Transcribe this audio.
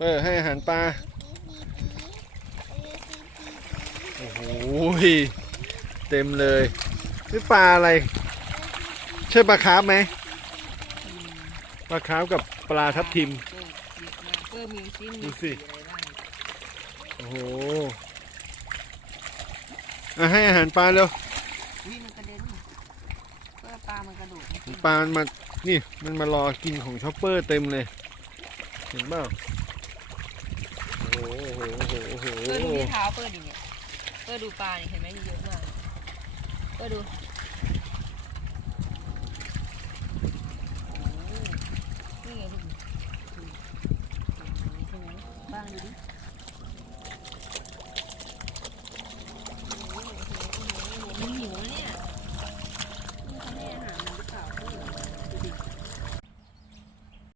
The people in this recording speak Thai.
เออให้อาหารปลา โอ้โหเต็มเลยนี่ปลาอะไร ใช่ปลาคาร์ฟไหมปลาคาร์ฟกับปลาทับทิม เพิ่มมีชิ้นดูมีสิสีอะไรบ้างโอ้โหอะให้อาหารปลาเร็ววิ่งมันกระเด็นเพื่อปลามันกระโดดไม่กินปลามันมา นี่มันมารอกินของช็อปเปอร์เต็มเลย เห็นเปล่โอ้โหโอ้โหโอ้โหเพื่อดูที่เท้าเพื่อดีเนี่ยเพื่อดูปลาเนี่ยเห็นไหมมีเยอะมากเปิดดูนี่ไงพี่ใดูบ้างดูดิโอ้โหโอ้โหโอ้โหมันหิวแวเนี่ย